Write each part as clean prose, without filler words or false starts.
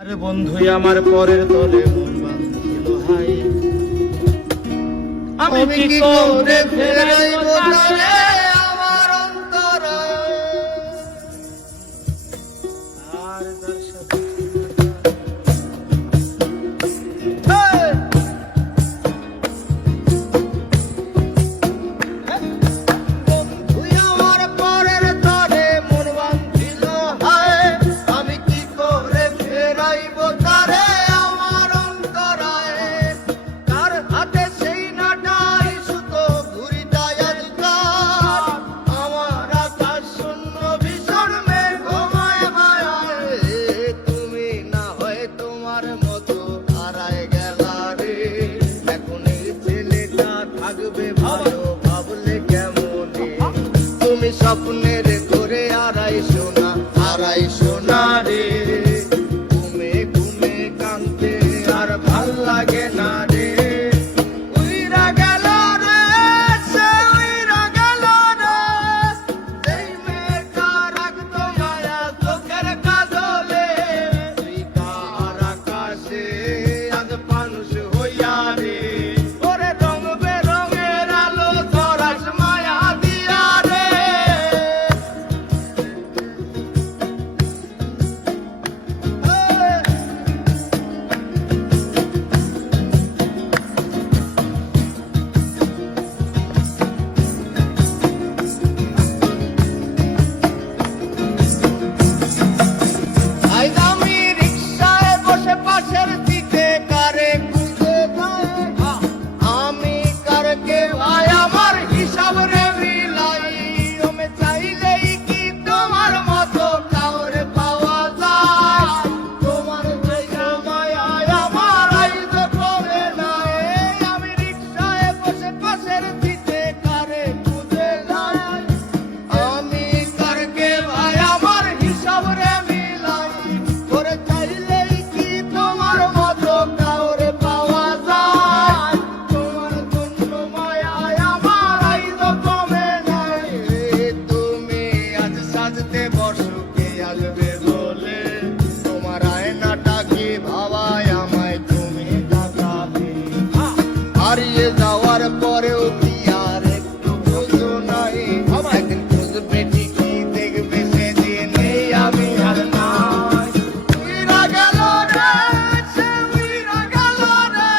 আরে বন্ধু আমার পরের তলে মন বাঁধিল হাই, আমি কি করে ফেরাইব তারে আমার অন্তরে। আর যার সাথে তুমি স্বপ্নের করে আড়াই সোনা রে, ঘুমে ঘুমে কাঁদতে আর ভাল লাগে না রে। উইরা গেল রে, সে উইরা গেল রে, যেই মেয়েটা রাখতো মায়া চোখের কাজলে। তুই কার আকাশে আজ মানুষ হইয়া রে, ওরে রং বেরঙের আলো ধরাস মায়া দিয়া রে। হারিয়ে যাওয়ার পরেও কি আর একটু বুঝো নাই, একদিন বুঝবে ঠিকই দেখবে সেদিন এই আমি আর নাই। উইরা গেল রে, সে উইরা গেল রে,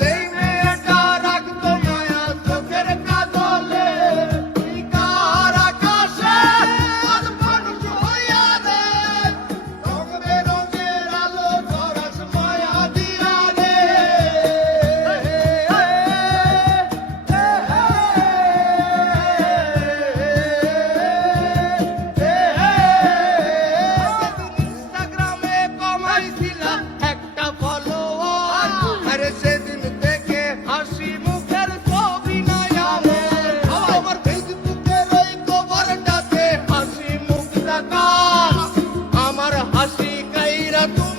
যেই মেয়েটা রাখতো মায়া চোখের কাজলে। তুই কার আকাশে আজ মানুষ হইয়া রে, রং বেরঙের আলো ধরাস মায়া দিয়া রে। সেদিন থেকে হাসি মুখের ছবি নাই আমার, আমার ফেসবুকের ওই কভারটাতে হাসি মুখ দেখা, আমার হাসি কাইরা তুমি